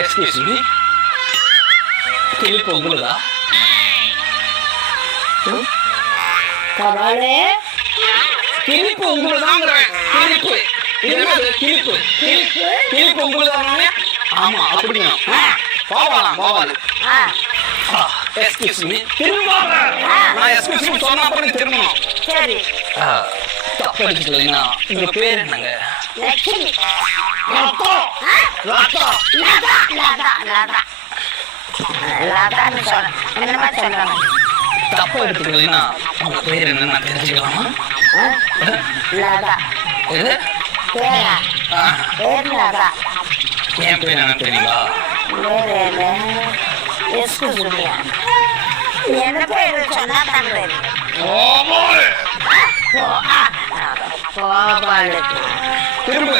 Excuse me, clip உங்களுதா? கபாலே clip உங்களுதாங்கிறேன். கிளிப்பு என்னது? கிளிப்பு கிளிப்பு கிளிப்பு உங்களுதானே? ஆமா அப்படிங்க. போகலாம் போகாது. எக்ஸ்கியூஸ் மீ, திரும்ப நான் எக்ஸ்கியூஸ் மீ சொன்னா அப்புறம் திரும்பணும். சரி. தப்பு எடுத்துக்கலைன்னா உங்க பேர் என்னங்க? லட்சுமி. லதா. லதா. லதா லதா லதா லதான்னு சொல்றேன். என்னமா சொல்றாங்க? தப்பு எடுத்துக்கலைன்னா உங்க பேர் என்னன்னு நான் தெரிஞ்சுக்கலாமா? லதா. எது? பேரா? பேர் லதா. என் பேர் என்ன தெரியுங்களா? வேற எஸ்கூஸ் மீ, என்ன பேரு சொன்னா தான் தெரியும். கோபாலு. கோபாலு. திரும்ப